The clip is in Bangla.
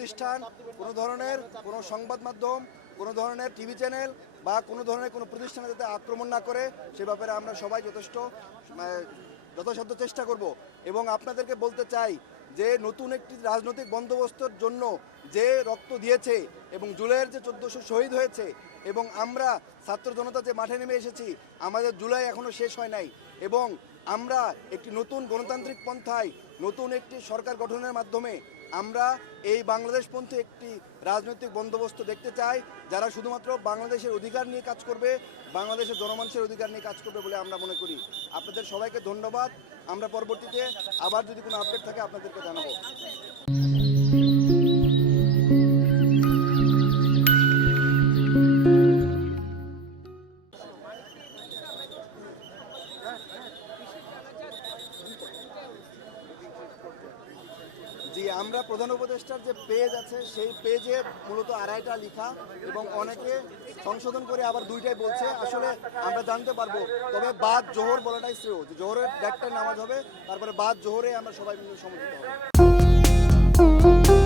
প্রতিষ্ঠান, কোনো ধরনের কোনো সংবাদ মাধ্যম, কোনো ধরনের টিভি চ্যানেল বা কোনো ধরনের কোনো প্রতিষ্ঠানে যাতে আক্রমণ না করে সে ব্যাপারে আমরা সবাই যথাসাধ্য চেষ্টা করব। এবং আপনাদেরকে বলতে চাই যে নতুন একটি রাজনৈতিক বন্দোবস্তর জন্য যে রক্ত দিয়েছে এবং জুলাইয়ের যে 1400 শহীদ হয়েছে এবং আমরা ছাত্র জনতা যে মাঠে নেমে এসেছি, আমাদের জুলাই এখনও শেষ হয় নাই এবং আমরা একটি নতুন গণতান্ত্রিক পন্থায় নতুন একটি সরকার গঠনের মাধ্যমে আমরা এই বাংলাদেশপন্থী একটি রাজনৈতিক বন্দোবস্ত দেখতে চাই, যারা শুধুমাত্র বাংলাদেশের অধিকার নিয়ে কাজ করবে, বাংলাদেশের জনমানুষের অধিকার নিয়ে কাজ করবে বলে আমরা মনে করি। আপনাদের সবাইকে ধন্যবাদ। আমরা পরবর্তীতে আবার যদি কোনো আপডেট থাকে আপনাদেরকে জানাবো। জি, আমরা প্রধান উপদেষ্টার যে পেজ আছে সেই পেজে মূলত আড়াইটা লেখা এবং অনেকে সংশোধন করে আবার দুইটাই বলছে। আসলে আমরা জানতে পারবো, তবে বাদ জোহর বলাটাই শ্রেয়, যে জোহরের ডাকটায় নামাজ হবে, তারপরে বাদ জোহরে আমরা সবাই মিলে সমবেত হব।